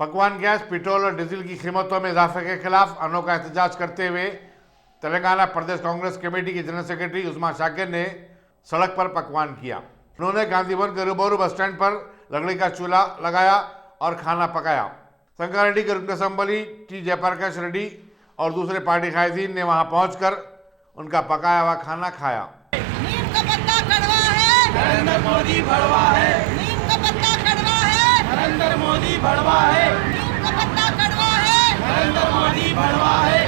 पकवान gas, petrol और diesel की कीमतों में इजाफे के खिलाफ अनोखा एहतजाज करते हुए तेलंगाना प्रदेश कांग्रेस कमेटी के जनरल सेक्रेटरी उस्मान शाकिर ने सड़क पर पकवान किया। उन्होंने गांधी भवन के रूबरू बस स्टैंड पर लकड़ी का चूल्हा लगाया और खाना पकाया। संगारेड्डी के रुकन असेंबली टी जयप्रकाश रेड्डी और दूसरे पार्टी कायदीन ने वहां पहुंचकर उनका पकाया हुआ खाना खाया। नीम का पत्ता कड़वा है, नरेंद्र मोदी भड़वा है। नीम का पत्ता कड़वा है, नरेंद्र मोदी भड़वा है। नीम का पत्ता कड़वा है, नरेंद्र मोदी भड़वा है।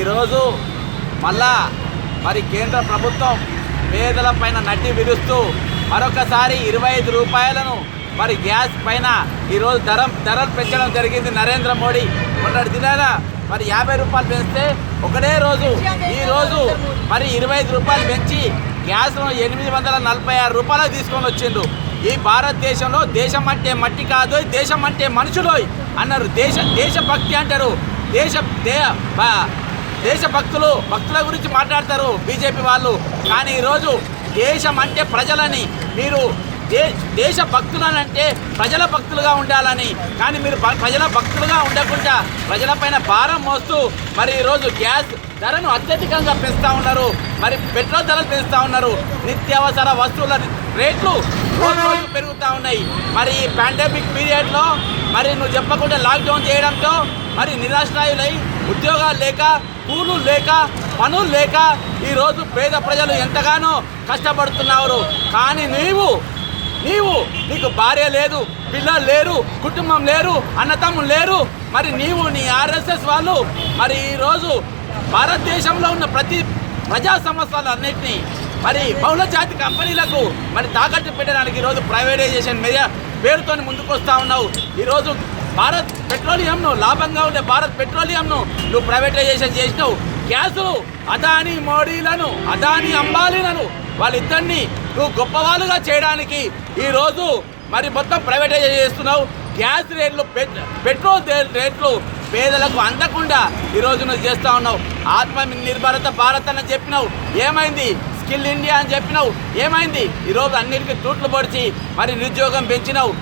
ఈరోజు మళ్ళా మరి కేంద్ర ప్రభుత్వం పేదల పైన నడ్డి విరుస్తూ మరొకసారి 25 రూపాయలను మరి గ్యాస్ పైన ఈరోజు ధరలు పెంచడం జరిగింది నరేంద్ర మోడీ. మొన్నటి దినాన మరి 50 రూపాయలు పెంచితే ఒకటే రోజు ఈరోజు మరి 25 రూపాయలు పెంచి గ్యాస్ను 846 రూపాయలకు తీసుకొని వచ్చిండ్రు. ఈ భారతదేశంలో దేశం అంటే మట్టి కాదు, దేశం అంటే మనుషులు అన్నారు. దేశభక్తి అంటారు. భక్తుల గురించి మాట్లాడతారు బీజేపీ వాళ్ళు. కానీ ఈరోజు దేశం అంటే ప్రజలని, మీరు దేశ భక్తులనంటే ప్రజల భక్తులుగా ఉండాలని, కానీ మీరు ప్రజల భక్తులుగా ఉండకుండా ప్రజలపైన భారం మోస్తూ మరి ఈరోజు గ్యాస్ ధరను అత్యధికంగా పెంచుతూ ఉన్నారు. మరి పెట్రోల్ ధరలు పెంచుతూ ఉన్నారు. నిత్యావసర వస్తువుల రేట్లు రోజు పెరుగుతూ ఉన్నాయి. మరి ఈ పాండమిక్ పీరియడ్లో మరి నువ్వు చెప్పకుండా లాక్డౌన్ చేయడంతో మరి నిరాశ్రయులై ఉద్యోగాలు లేక, కూలు లేక, పనులు లేక ఈరోజు పేద ప్రజలు ఎంతగానో కష్టపడుతున్నారు. కానీ నీకు భార్య లేదు, పిల్లలు లేరు, కుటుంబం లేరు, అన్నతమ్ములు లేరు. మరి నీ ఆర్ఎస్ఎస్ వాళ్ళు మరి ఈరోజు భారతదేశంలో ఉన్న ప్రతి ప్రజా సమస్యలన్నింటినీ మరి బహుళజాతి కంపెనీలకు మరి తాకట్టు పెట్టడానికి ఈరోజు ప్రైవేటైజేషన్ పేరుతో ముందుకు వస్తూ ఉన్నావు. ఈరోజు భారత్ పెట్రోలియంను, లాభంగా ఉండే భారత్ పెట్రోలియంను నువ్వు ప్రైవేటైజేషన్ చేసినావు. గ్యాసులు అదానీ మోడీలను, అదానీ అంబానీలను వాళ్ళిద్దరినీ నువ్వు గొప్పవాళ్ళుగా చేయడానికి ఈరోజు మరి మొత్తం ప్రైవేటైజేషన్ చేస్తున్నావు. గ్యాస్ రేట్లు, పెట్రోల్ రేట్లు పేదలకు అందకుండా ఈరోజు నువ్వు చేస్తూ ఉన్నావు. ఆత్మనిర్భరత భారత్ అని చెప్పినావు, ఏమైంది? స్కిల్ ఇండియా అని చెప్పినావు, ఏమైంది? ఈరోజు అన్నిటికీ తూట్లు పొడిచి మరి నిరుద్యోగం పెంచినావు.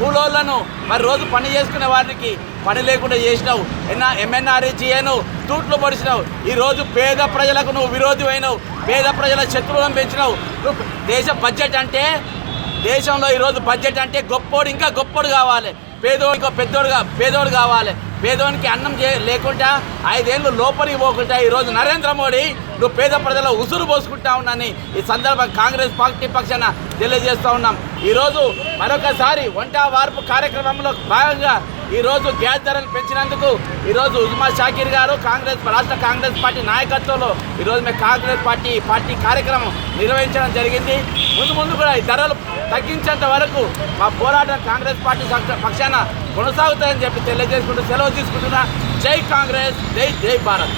కూలోళ్ళను మరి రోజు పని చేసుకునే వారికి పని లేకుండా చేసినావు. ఎంఎన్ఆర్ఈజీఏను తూట్లు పొడిచినావు. ఈరోజు పేద ప్రజలకు నువ్వు విరోధి అయినావు. పేద ప్రజల శత్రువులను పెంచినావు. నువ్వు దేశ బడ్జెట్ అంటే, దేశంలో ఈరోజు బడ్జెట్ అంటే గొప్పోడు ఇంకా గొప్పోడు కావాలి, పేదోడికి పేదోడు కావాలి. పేదోనికి అన్నం లేకుండా 5 ఏళ్ళు లోపలికి పోకుండా ఈరోజు నరేంద్ర మోడీ నువ్వు పేద ప్రజల ఉసురు పోసుకుంటా ఉన్నాని ఈ సందర్భంగా కాంగ్రెస్ పార్టీ పక్షాన తెలియజేస్తూ ఉన్నాం. ఈరోజు మరొకసారి వంట వార్పు కార్యక్రమంలో భాగంగా ఈరోజు గ్యాస్ ధరలు పెంచినందుకు ఈరోజు ఉస్మాన్ షాకిర్ గారు రాష్ట్ర కాంగ్రెస్ పార్టీ నాయకత్వంలో ఈరోజు మేము కాంగ్రెస్ పార్టీ కార్యక్రమం నిర్వహించడం జరిగింది. ముందు కూడా ఈ ధరలు తగ్గించేంత వరకు మా పోరాటం కాంగ్రెస్ పార్టీ పక్షాన కొనసాగుతాయని చెప్పి తెలియజేసుకుంటూ సెలవు తీసుకుంటున్నా. జై కాంగ్రెస్, జై భారత్.